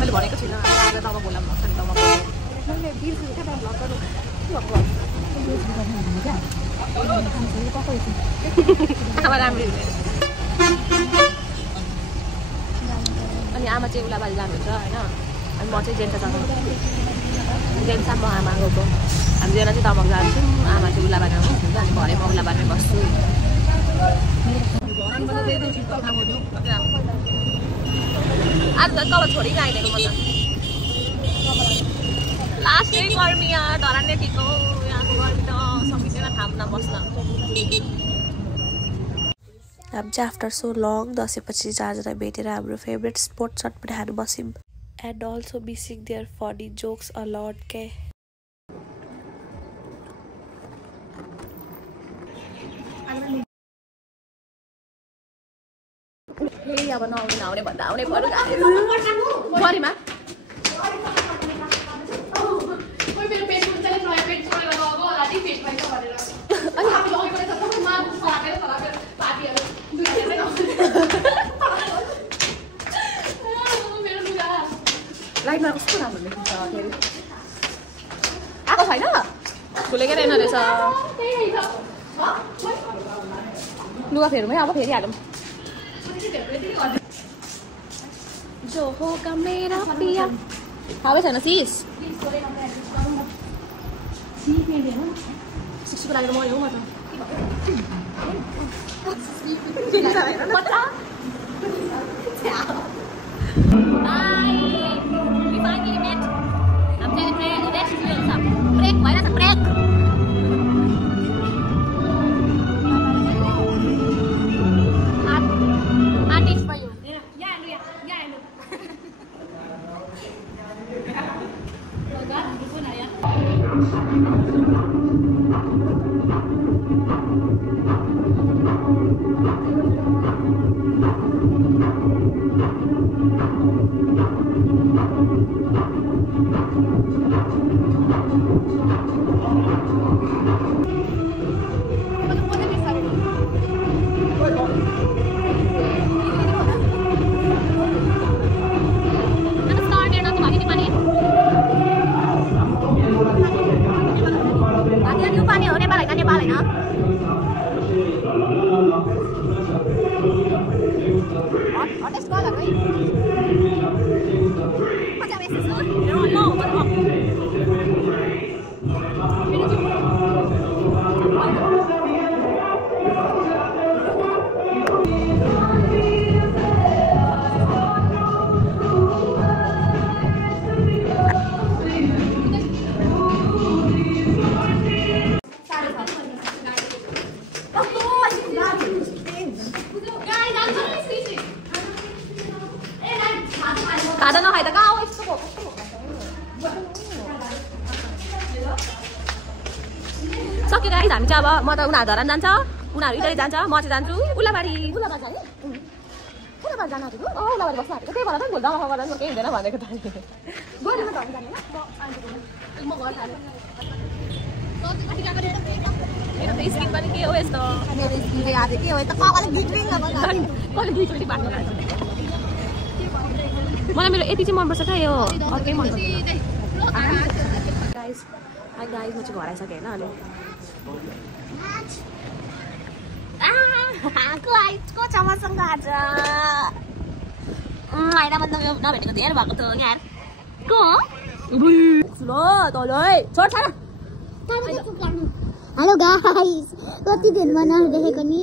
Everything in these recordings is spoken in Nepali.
मैले भनेको छुइनँ आज तब बोलाम नखाने तब मैले बिर्सेँ क्या ब्लग गर्नु आमा राम्रै हुने अनि आमा चाहिँ उलाबारी जानुहुन्छ होइन अनि म चाहिँ जेन्टा जानु जेन्टा म आमा गएको हामी जेना चाहिँ तमक जान्छौँ आमा चाहिँ उलाबारीमा बस्नुहुन्छ अनि भरे म उलाबारीमै बस्छु आज तल छोडिकन आइदिएको म त लास्ट यही गर्मी यहाँ धरानले ठिक हो यहाँको गर्मी त सकिँदैन थाम्न बस्न अब चाहिँ आफ्टर सो लङ दसैँपछि जाजलाई भेटेर हाम्रो फेभरेट स्पोर्ट सर्ट पनि खानु बस्यौँ and also missing their funny jokes a lot के अब नआउने भन्दा आउने पर्यो गरिमा लाइटमा कस्तो राम्रो देखिन्छ फेरि आएको छैन खुलेकै रहेन रहेछ लुगा फेरौँ है अब फेरिहालौँ जो होगा मेरा पिया खाबै छैन सिस सिसको लागि मर्यो म खाजा नखाइ त कहाँ यस्तो भयो सक्यो गाइस हामी चाहिँ अब म त उनीहरू धरान जान्छ उनीहरू इटली जान्छ म चाहिँ जान्छु उलाबारी जान आँटेको उलाबारी बस्न आँटेको त्यही भएर त भुल दमा गर्दा केही हुँदैन भनेको त मेरो त स्किन पनि के हो यस्तो मेरो स्किन चाहिँ आज के हो यस्तो कपाल गिट्रिङ कसले दुईचोटि बाट्नु लाग्छ मलाई मेरो यति चाहिँ मनपर्छ क्या यो अर्कै मनपर्छ गाइस म चाहिँ घर आइसकेँ होइन अनि को छ मसँग आज होइन मतलब नभेटेको धेरै भएको थियो यहाँ को ठुलो तलै छोड छोड हेलो गाइस कति दिनमा नदेखेको नि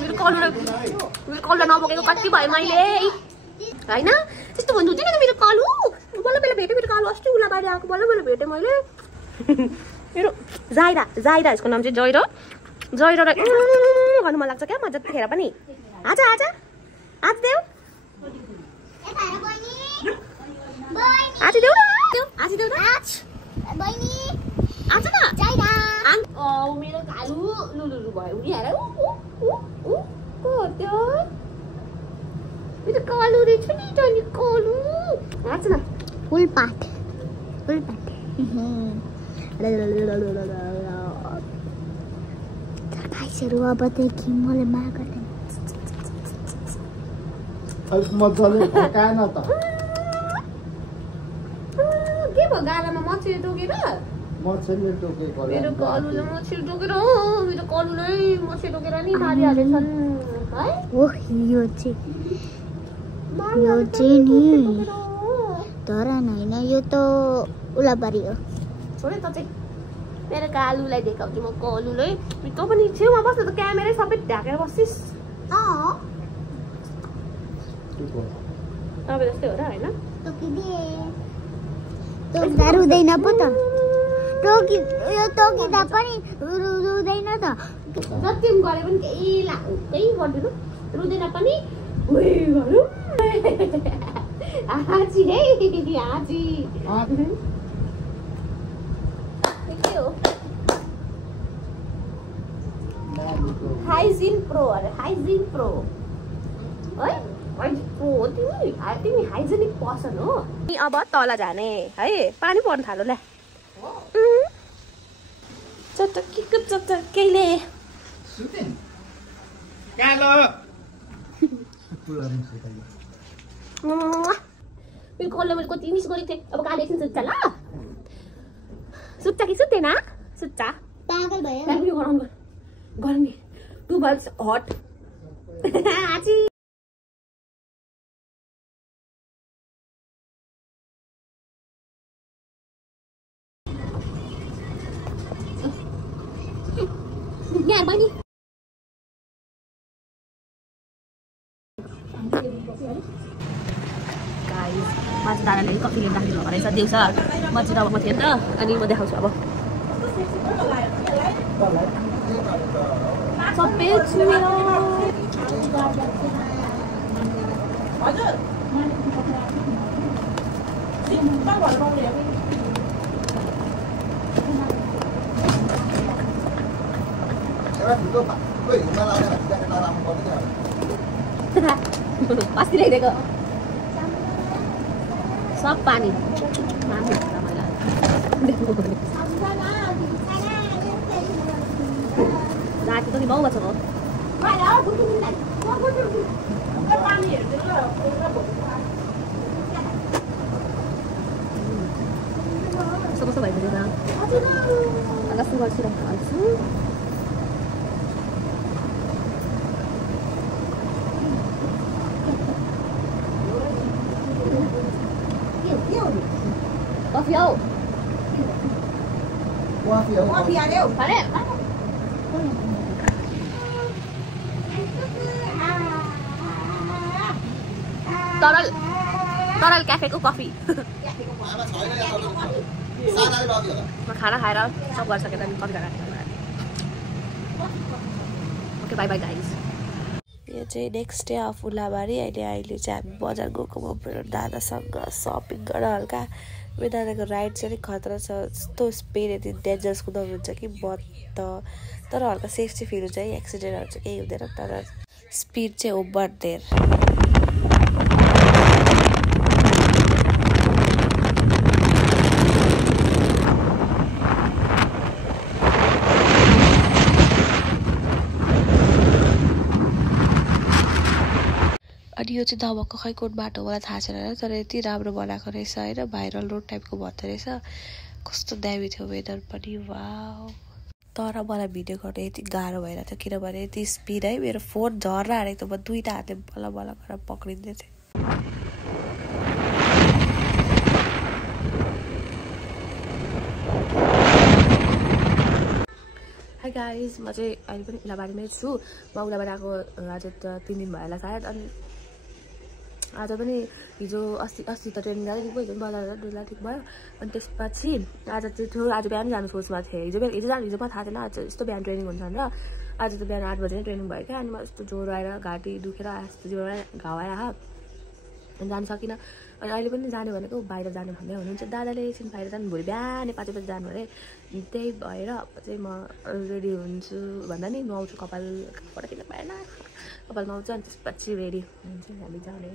मेरो कलर नबोकेको कति भयो मैले होइन त्यस्तो भन्नु हुँदैन त मेरो कालु बल्ल बेला भेटेँ मेरो कालु अस्ति उलाबारी आएको बल्ल बेला भेटेँ मैले मेरो जाइरा यसको नाम चाहिँ जयरालाई गर्नु मन लाग्छ क्या म जतिखेर पनि आज देऊ आज न मेरो कालु लुलुलु भयो उनी हेर त्यो मेरो कालु रहेछ नि तैँले कालु आज न फुलपाट गाइसहरु अबदेखि मलाई माया गर्दैन अलिक मजाले फकाएन त के भयो गालामा मच्छर टोकेर मच्छरले टोकेको मेरो कलुले मच्छर टोकेर मेरो कलुले मच्छर टोकेर नि मारिहालेछन् है ओह यो चाहिँ नि धरान हैन यो त उलाबारी हो छोडे त चाहिँ मेरो कालुलाई देखाउँछु म कलुलाई तँ पनि छेउमा बस्नु त क्यामेरा सबै ढाकेर बस्छिस् तपाईँ जस्तै हो र होइन टोक्दा रुँदैन पो त टोकिँदा पनि रुँदैन त जति गरे पनि केही गर्दैन रुँदैन पनि आजी है आजी के हो हाइजिन प्रो अरे हाइजिन प्रो है प्रो हो तिमी हाइजेनिक पर्सन हो नि अब तल जाने है पानी पर्न थाल्यो ल्या केहीले मेरो कलले मैले कति मिस गरेको थिएँ अब गाली एकछिन सुत्छ ल सुत्छ कि सुत्दैन सुत्छ पागल भयो गर्मी टु बल्स हट आजी यहाँ बनी माथि दादाले कफी लिएर राखिदिनु भएको रहेछ दिउँसो म चाहिँ अब म थिएँ नि त अनि म देखाउँछु अब सबै छुमेर अस्ति ल्याइदिएको सब पानी राति पनि बाउ बच्चा हो कस्तो कस्तो भइदियो त कस्तो गर्छु कफी हो कफी हाल्यो अरे तरल क्याफेको कफी म खाना खाएर सब गरिसकेर कफी खाना ओके बाई बाई गाइस यो चाहिँ नेक्स्ट डे अफ उलाबारी अहिले चाहिँ हामी बजार गएको मेरो दादासँग सपिङ गरेर हल्का मेरो दादाको राइड चाहिँ खतरा छ यस्तो स्पिड यति डेन्जरस कुदाउनुहुन्छ कि तर हल्का सेफ्टी फिल हुन्छ है एक्सिडेन्टहरू चाहिँ केही हुँदैन तर स्पिड चाहिँ ओभर देयर अनि यो चाहिँ दमकको खै कुन बाटो मलाई थाहा छैन तर यति राम्रो बनाएको रहेछ होइन भाइरल रोड टाइपको भन्दो रहेछ कस्तो दामी थियो वेदर पनि वाउ तर मलाई भिडियो गर्नु यति गाह्रो भइरहेको थियो किनभने यति स्पिड है मेरो फोन झर्रा हालेको थियो म दुईवटा हातले बल्ल बल्ल गरेर पक्रिँदै थिएँ हाई गाइस म चाहिँ अहिले पनि उलाबारीमै छु म उलाबारी आएको आज त 3 दिन भयो होला सायद अनि आज पनि हिजो अस्ति त ट्रेनिङ जाँदै ठिक भयो हिजो बजार डुल्दा ठिक भयो अनि त्यसपछि आज चाहिँ आज बिहान जानु सोचमा थिएँ हिजो मलाई थाहा थिएन आज यस्तो बिहान ट्रेनिङ हुन्छ भनेर आज त बिहान 8 बजे नै ट्रेनिङ भयो क्या अनि म यस्तो ज्वरो आएर घाँटी दुखेर यस्तो ज्वरो आएर घाउ आएर अनि जानु सकिनँ अनि अहिले पनि जाने भनेको बाहिर जाने भन्दै हुनुहुन्छ दादाले एकछिन बाहिर जानु भोलि बिहान 5 बजे जानु अरे त्यही भएर चाहिँ म रेडी हुन्छु भन्दा नि नुहाउँछु कपालबाट किन पाएन कपाल नुहाउँछु अनि त्यसपछि रेडी हुन्छ हामी जाने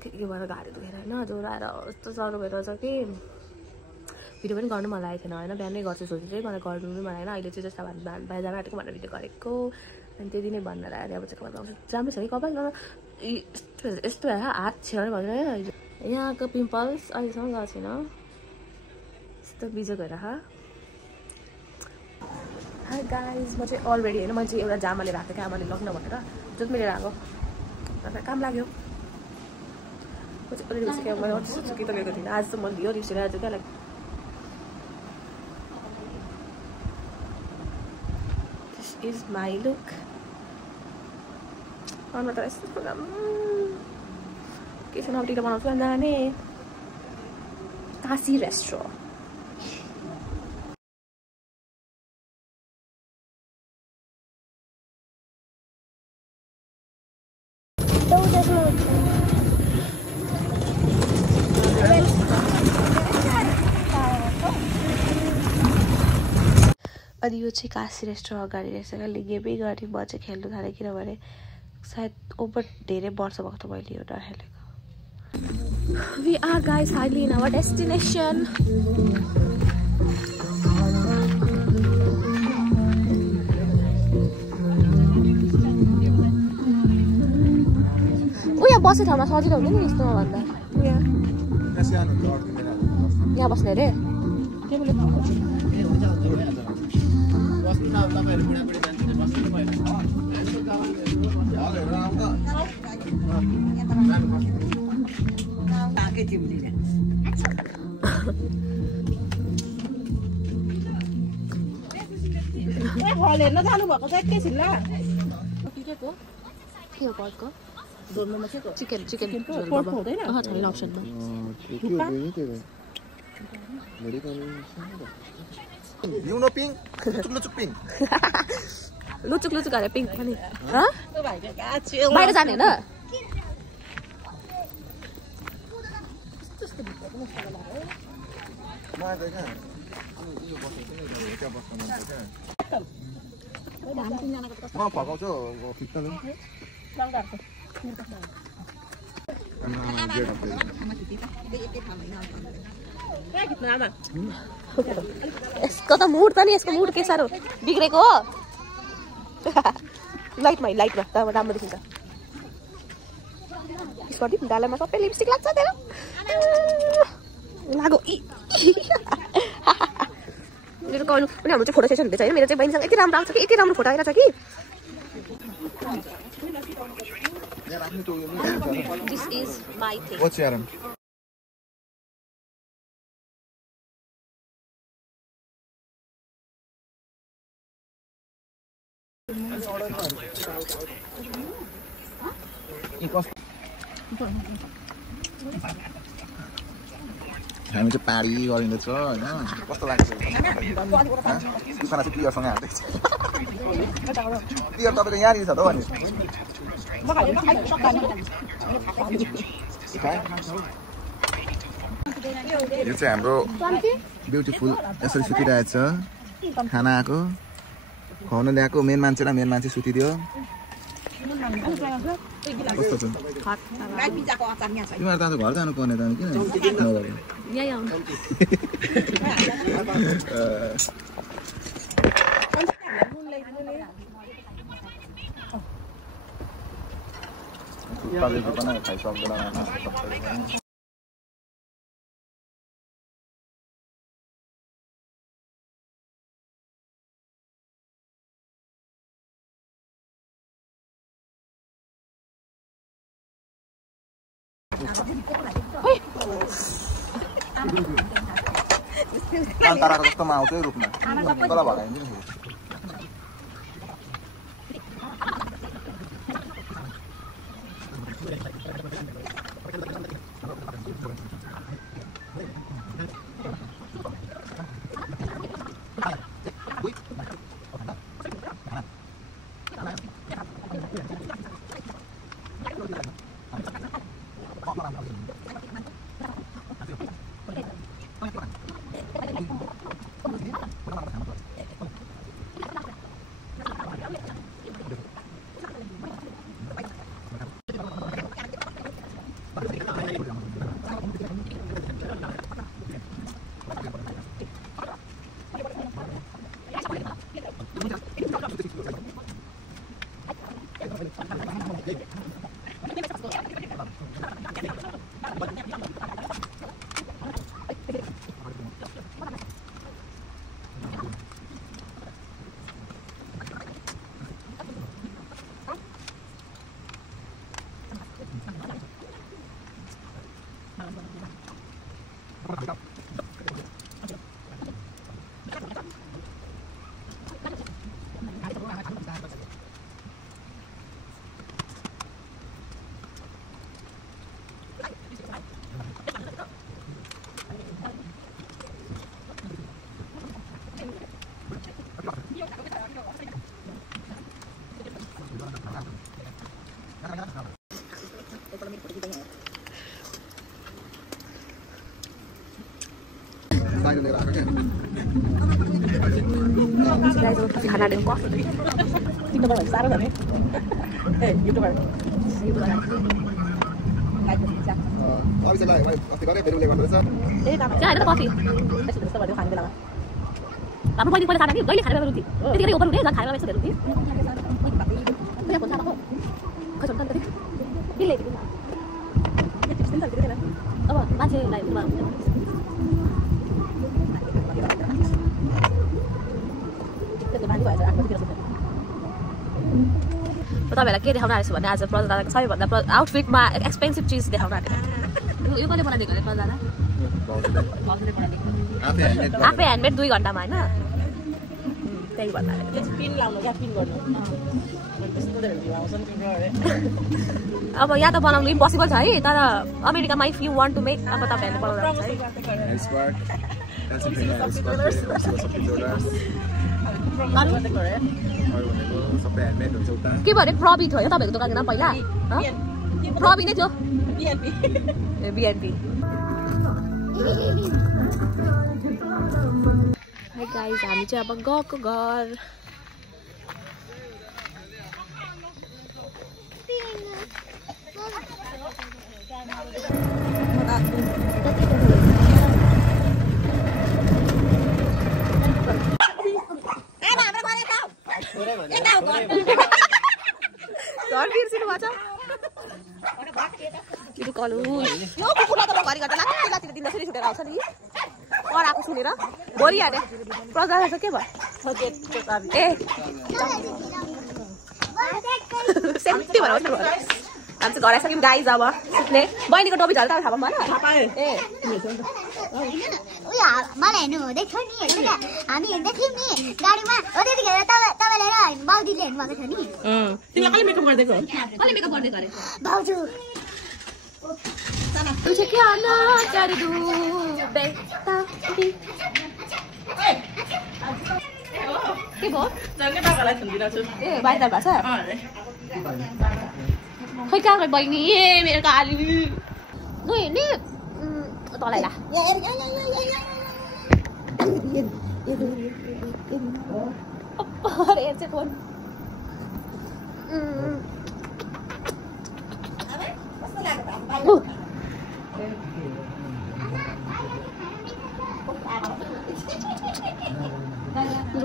के भएर घाँटी दुखेर होइन ज्वरो आएर यस्तो साह्रो भइरहेछ कि भिडियो पनि गर्नु मन लागेको थिएन होइन बिहानै गर्छु सोचेँ चाहिँ मलाई गर्नु पनि मन लागेन अहिले चाहिँ जस्तो बाहिर जान आँटेको भनेर भिडियो गरेको अनि त्यति नै भन्नु लाग्यो अब चाहिँ कपाल लगाउँछु राम्रो छ कि कपाल यस्तो हात छेउनै भन्नु होइन यहाँको पिम्पल्स अहिलेसम्म गएको छैन यस्तो बिजोग भएर हाई गाइज म चाहिँ अलरेडी होइन मैले चाहिँ एउटा जामा लिएर आएको थिएँ आमाले लग्न भनेर जुन मैले लिएर आएको अन्त काम लाग्यो म चाहिँ अलरेडी उसको मैले अरू कि त लिएको थिइनँ आज त मैले लियो रिसेर आज क्या like this is my look अनुहार त यस्तो प्रोग्राम के छ नौटीले बनाउँछु अनि जाने काशी रेस्टुरेन्ट अनि यो चाहिँ काशी रेस्टुरेन्ट अगाडि रहेछ क्या गेमै गरी म चाहिँ खेल्नु थालेँ किनभने सायद ओभर धेरै वर्ष भएको त मैले यो नखेलेको We are guys finally in our destination. यहाँ बस्ने ठाउँमा सजिलो हुन्छ नि यस्तोमा भन्दा यहाँ बस्ने अरे हेर्न जानुभएको छ एकैछिन ल के हो पर्कको दोर्मोमा के को चिकन पर्क हुँदैन छैन अप्सनमा लुचुक गरे पिङ्क पनि बाहिर जाने होइन म पकाउँछु यसको त मुड त नि यसको मुड के साह्रो बिग्रेको हो लाइटमा त राम्रो देखिन्छ यसको डालामा सबै लिपस्टिक लाग्छ तेरो लागो मेरो कनु पनि हाम्रो चाहिँ फोटो सेसन हुँदैछ होइन मेरो चाहिँ बहिनीसँग यति राम्रो आउँछ कि यति राम्रो फोटो आइरहेको छ कि This is my thing. What's your name? हामी चाहिँ पारी गरिँदैछ होइन कस्तो लाग्छ खाना चाहिँ क्लियरसँग हाल्दैछ क्लियर तपाईँको यहाँनिर छ त भने यो चाहिँ हाम्रो ब्युटिफुल यसरी सुतिरहेछ खाना आएको खुवाउनु ल्याएको मेन मान्छे र मेन मान्छे सुतिदियो कस्तो छ तिमीहरू त आज घर जानुपर्ने त किन खाइसक्दैन ताराको जस्तोमा आउँछ रूपमा तल भगाइन्छ नि खाना दिएको तिम्रो भयो साह्रो भने ए युट्युबर कफी हाम्रो बहिनी पहिला खाना कि जहिले खाने रुटी त्यतिखेर ओभर हुने झन् खाने बेला रुटी अब मान्छेलाई तपाईँहरूलाई के देखाउन आएको छु भने आज प्रजादाको सबैभन्दा आउटफिटमा एक्सपेन्सिभ चिज देखाउन आएको यो कहिले बनाइदिएको अरे प्रजादा आफै ह्यान्डमेड 2 घन्टामा होइन त्यही भन्दा पिन लाउनु क्या पिन गर्नु अब यहाँ त बनाउनु इम्पोसिबल छ है तर अमेरिकामा if you want to make अब तपाईँहरूले बनाउनु के भने प्रबी थियो तपाईँको दोकान पहिला प्रबी नै थियो बिएनपी गाइस हामी चाहिँ अब गएको घर बिर्सिनु भएको छ कलु यो कुकुरलाई त घरि घरि लातिर दिँदा फेरि छुटेर आउँछ नि कराएको सुनेर भरिहाल्यो प्रजालाई चाहिँ के भयो ए सेफ्टी भएर हामी चाहिँ घर आइसक्यौँ गाइज अब सुत्ने बहिनीको टोपी झरेर तपाईँ थाहा पाउनु ए मलाई हेर्नु हुँदै थियो नि हामी हिँड्दै थियौँ नि गाडीमा हो त्यतिखेर तपाईँले र बाउजीले हेर्नु भएको थियो नि तिमीलाई कसले मेकअप गरिदिएको कसले मेकअप गर्दै गरे भाउजू तुझे क्या ना कर दूं बेटा के भयो जङ्गे बाबालाई सुनिदिरहेको छु ए बाहिर भएको छ खै कहाँ गयो बहिनी ए मेरो काली गयो हेर्ने तँलाई ला अरे चाहिँ फोन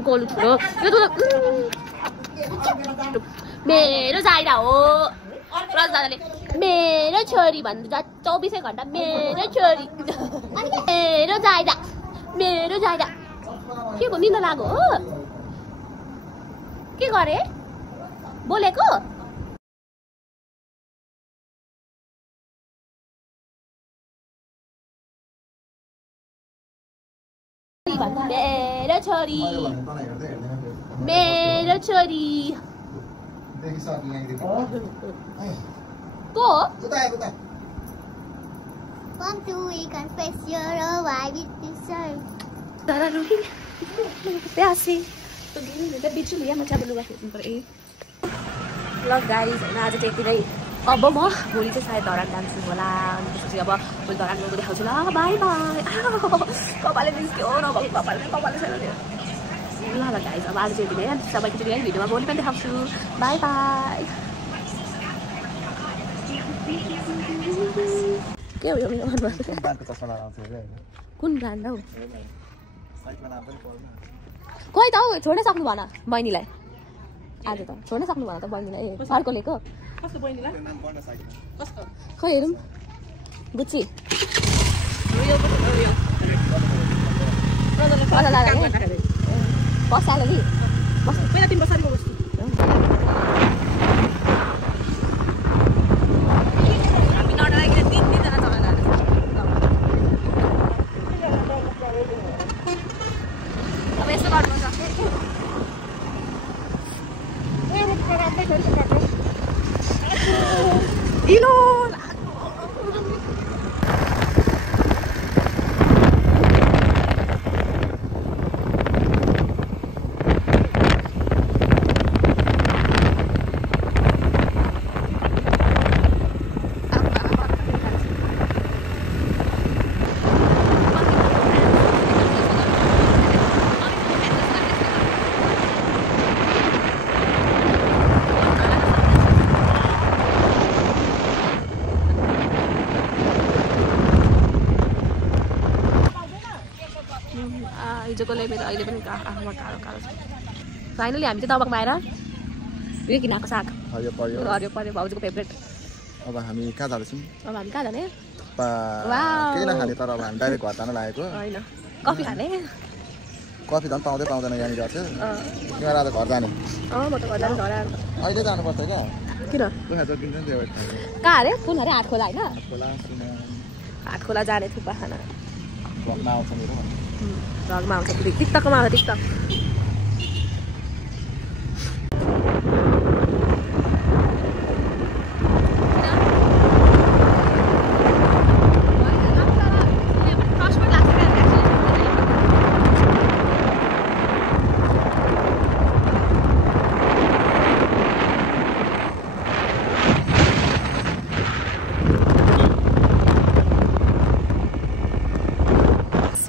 कोलु ठुलो मेरो जाइरा हो प्रजाले मेरो छोरी भन्नु 24 घण्टा मेरो छोरी मेरो जाइरा के भयो निन्दा लाग्यो हो के गरे बोलेको मेरो छोरी को Come to we confess your why with this side. Tara Ruhi. Pyasi. तो गिरी बिचु लिया मचा बोलूगा पर ए ल गाइस हैन आज चाहिँ यति नै अब म भोलि चाहिँ सायद धरान डान्सिङ होला अनि त्यसपछि अब भोलि धरान गएको देखाउँछु ल बाई बाई कपालले निस्क्यो न कपालले छैन ल ल गाइस अब आज चाहिँ यति नै सबैको चाहिँ भिडियोमा भोलि पनि देखाउँछु बाई बाई के हो यो कुन ब्रान्ड हौ खोइ त हौ छोड्नै सक्नु भएन बहिनीलाई आज त छोड्नै सक्नु भएन त बहिनीलाई ए अर्को लिएको कस्तो बहिनीलाई कस्तो खोइ हेरौँ गुच्ची बस्छ नि पहिला 3 वर्षको बस्छु हामी नडराइकन 3 जना चलाएर हिजोकोले मेरो अहिले पनि आँखामा कालो कालो छ फाइनली हामी चाहिँ दबाकमा आएर यो किनाको साग हरियो पर्यो भाउजूको फेभरेट अब हामी कहाँ जाँदैछौँ अब हामी कहाँ जाने केही नखाने तर अब हामी डाइरेक्ट घर जान लागेको होइन कफी खाने कफी झन् पाउँदैन यहाँनिर चाहिँ तिमीहरू आज घर जाने म त घर जानु घर अहिले जानुपर्छ क्या किन कहाँ अरे कुन अरे हाटखोला होइन हाटखोला जाने थुक्पा खाना भ्लगमा आउँछ मेरो भ्लगमा आउँछ टिकटकमा आउँछ टिकटक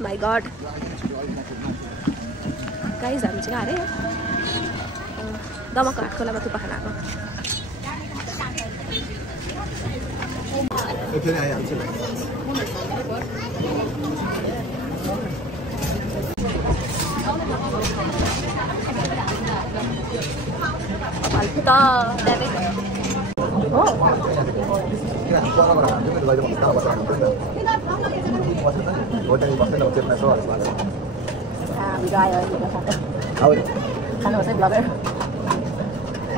My God. Guys, हामी चाहिँ अरे दमकको हाटखोलामा थुक्पा खान आएको फाल्तु त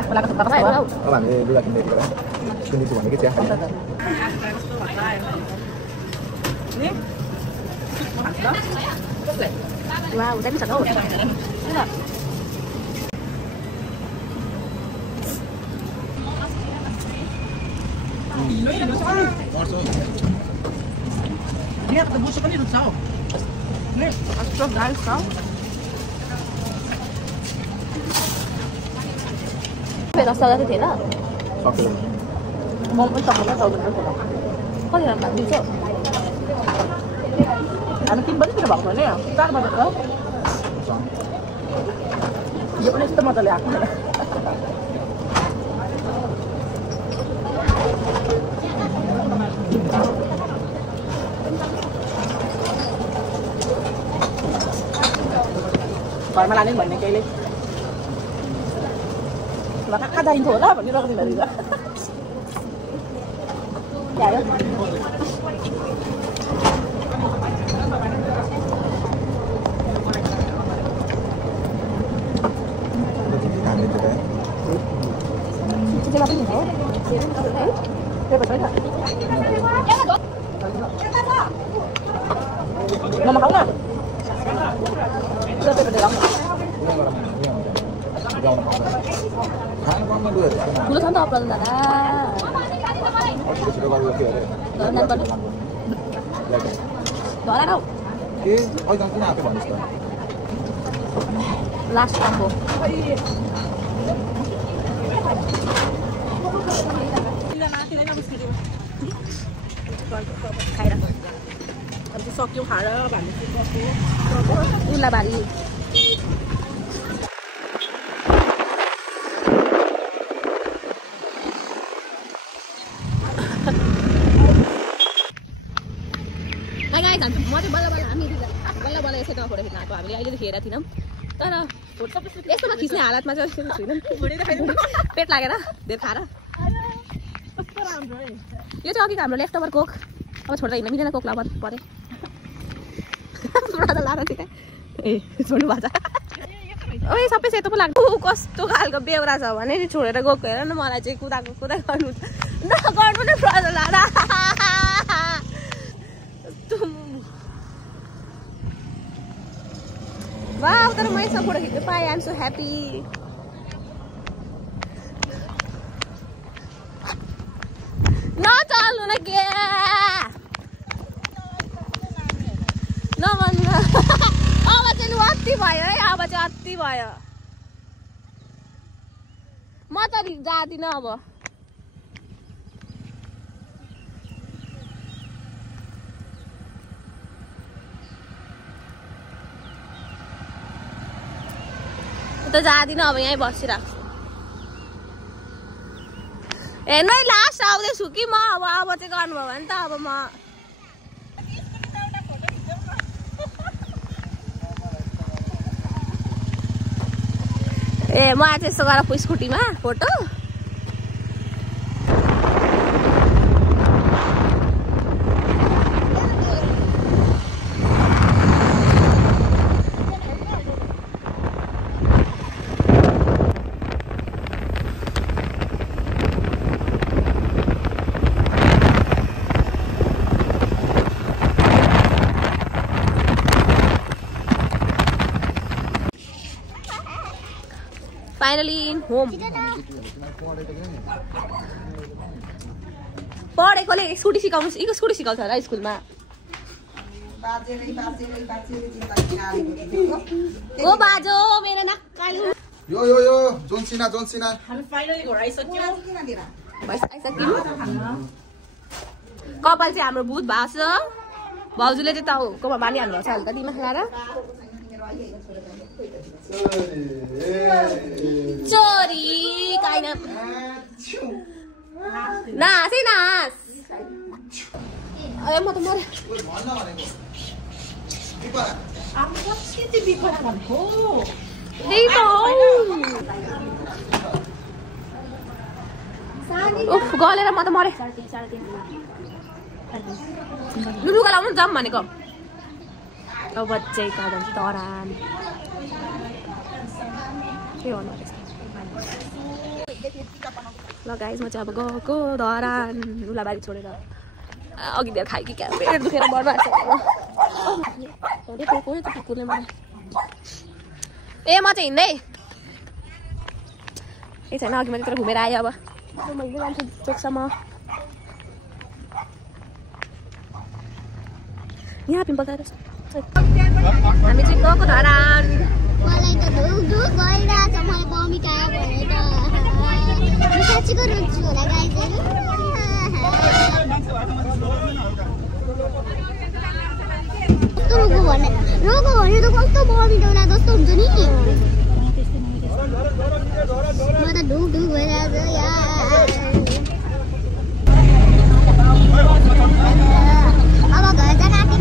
अब हामीले लुगा किन्दै किनेछु भने के चिया wow udah bisa tahu enggak Lihat tebus kan itu tahu. Nih, astro guys tahu. rasa lagi tidak Oke. Mau pun tak tahu betul. kok yang tak bisa Anak timbal tidak bagus ni ya. Kan bagus tak? Dia boleh setengah kali aku. Còn mà làm đến mình này cây đi. Mà cắt đây thôi đó, vẫn đi ra cái gì nữa. Dạ đó. Chị làm cái gì nữa? Đây phải thật. Mà không nào. Đưa về để đóng. Dulu kan tak pernah ada. Đó đâu? Ôi đang cái nào cái bọn này? Last combo. Khai ra. Làm cái sọc kêu hả đó bạn. Ula bari. बल्ल यसै फोटो खिच्न आएको हामीले अहिले देखेर थियौँ तर यस्तोमा खिच्ने हालतमा चाहिँ छैनौँ पेट लागेर धेर खाएर यो चाहिँ अघिको हाम्रो लेफ्ट ओभर कोक अब छोडेर हिँड्न मिलेन कोक लाबर परे ए छोड्नु भएको छ ओए सबै सेतो पो लाग्छ कस्तो खालको बेहोरा छ भने नि छोडेर गएको हेर न मलाई चाहिँ कुदाएको कुदाइ गर्नु नगर्नु नै प्रजा लाँदा Wow, तर मैले सब फोटो खिच्न पाएँ. I'm so happy. नचाल्नु न के नभन्नु अब चाहिँ लु अति भयो है अब चाहिँ अति भयो म त जादिनँ अब त जादिनँ अब यहीँ बसिरहेको हेर्नु है लास्ट आउँदैछु कि म अब चाहिँ गर्नुभयो भने त अब म ए म आज यसो गरेर स्कुटीमा फोटो Finally in home. पढेकोले स्कुटी सिकाउनु इको स्कुटी सिकाउँछ होला स्कुलमा ओ बाजो मेरो नक्कालु यो जोन्सिना हामी फाइनली घर आइसक्यो कपाल चाहिँ हाम्रो भूत भाष भाउजूले चाहिँ टाउकोमा बालिहाल्नु भएको छ हल्का दिमाग लाएर चोरी काइन नास है नास अरे म त मरे उफ गलेर म त मरे लुलुका लाउनु जाम भनेको अब बच्चै कादम तरान ल गाइस म चाहिँ अब गएको धरान उलाबारी छोडेर अघि दिएर खाएँ कि क्या पेट दुखेर बर्बाद छ ए म चाहिँ हिँड्दै ए छैन अघि मैले तर घुमेर आएँ अब मैले जान्छु चोकसम्म यहाँ पिम्पल आएर हामी चाहिँ गएको धरान मलाई त धुक भइरहेछ मलाई बमिट आयो भनेर साँच्चीको रोक्छु होला गाइजहरू रोगो भने त कस्तो बमिट होला जस्तो हुन्छ नि म त ढुक भइरहेछ यार अब घर जान आँटेँ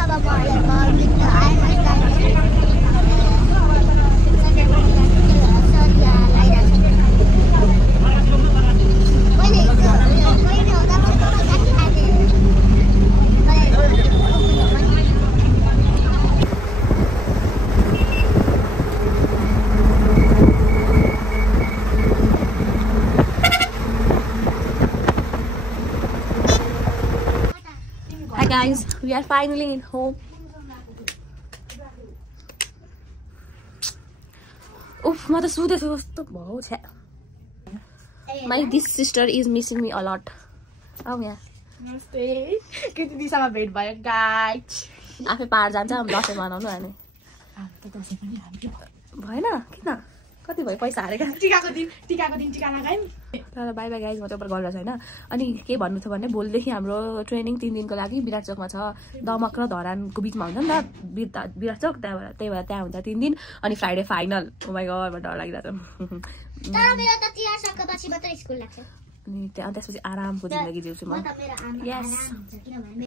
अब मलाई बमिट आयो guys, we are finally in home. Oof, म त सुतेछु कस्तो भयो छ्या My this sister is missing me a lot. Oh yeah. नमस्ते केटी दिशामा भेट भयो गाइस आफै पार जान्छ हामी दसैँ मनाउनु अनि भएन किन कति भयो पैसा हारेका टिकाको दिन टिका लगायौँ तर बाई बाई गाइज म चाहिँ गर्दा छैन अनि के भन्नु छ भने भोलिदेखि हाम्रो ट्रेनिङ 3 दिनको लागि विराट चोकमा छ दमक र धरानको बिचमा हुन्छ नि त विराट चोक त्यही भएर त्यहाँ हुन्छ 3 दिन अनि Friday final oh my God डर लागिरहेछ तर मेरो त तिहार सकेपछि मात्र स्कुल लाग्छ अनि त्यसपछि आरामको जिन्दगी जिउँछु म मेरो आमा आराम हुन्छ किनभने